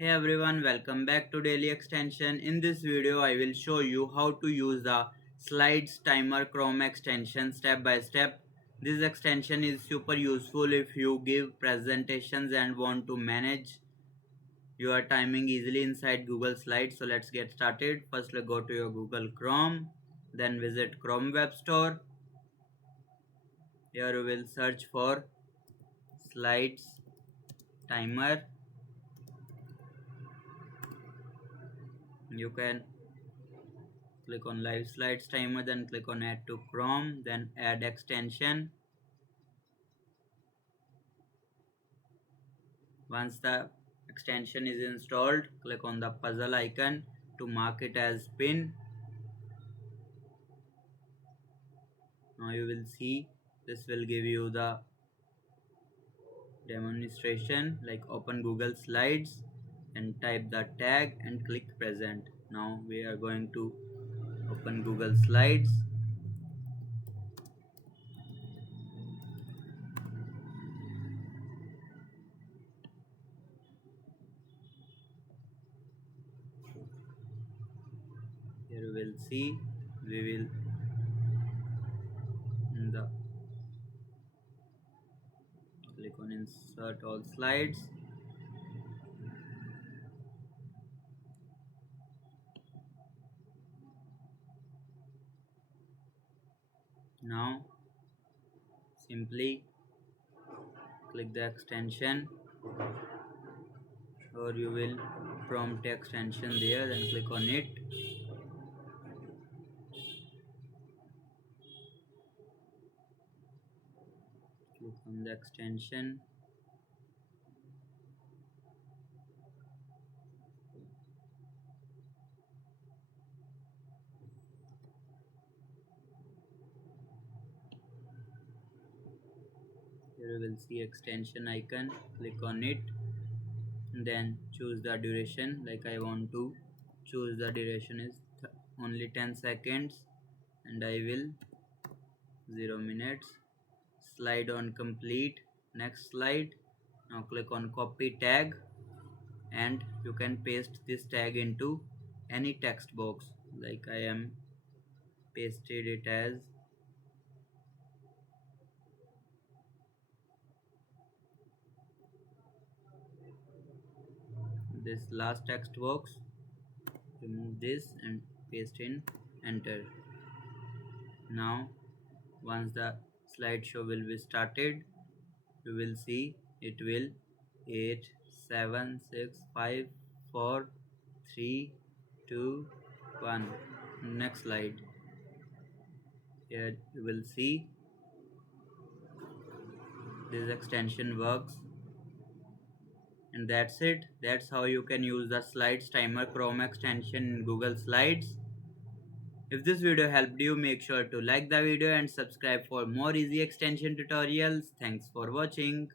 Hey everyone, welcome back to Daily Extension. In this video, I will show you how to use the Slides Timer Chrome extension step by step. This extension is super useful if you give presentations and want to manage your timing easily inside Google Slides. So let's get started. First, go to your Google Chrome, then visit Chrome Web Store. Here you will search for Slides Timer. You can click on live slides timer, then click on add to Chrome, then add extension. Once the extension is installed, click on the puzzle icon to mark it as pin. Now you will see this will give you the demonstration, like open Google Slides and type the tag and click present. Now we are going to open Google Slides. Here you will see we will in the click on insert all slides. Now simply click the extension, or you will prompt extension there and click on it. Click on the extension. Here you will see extension icon, click on it, then choose the duration. Like I want to choose the duration is only 10 seconds and I will 0 minutes. Slide on complete. Next slide. Now click on copy tag and you can paste this tag into any text box. Like I am pasted it as this last text box. Remove this and paste in enter. Now once the slideshow will be started, you will see it will 8 7 6 5 4 3 2 1. Next slide. Here you will see this extension works, and that's it. That's how you can use the Slides Timer Chrome extension in Google Slides. If this video helped you, make sure to like the video and subscribe for more easy extension tutorials. Thanks for watching.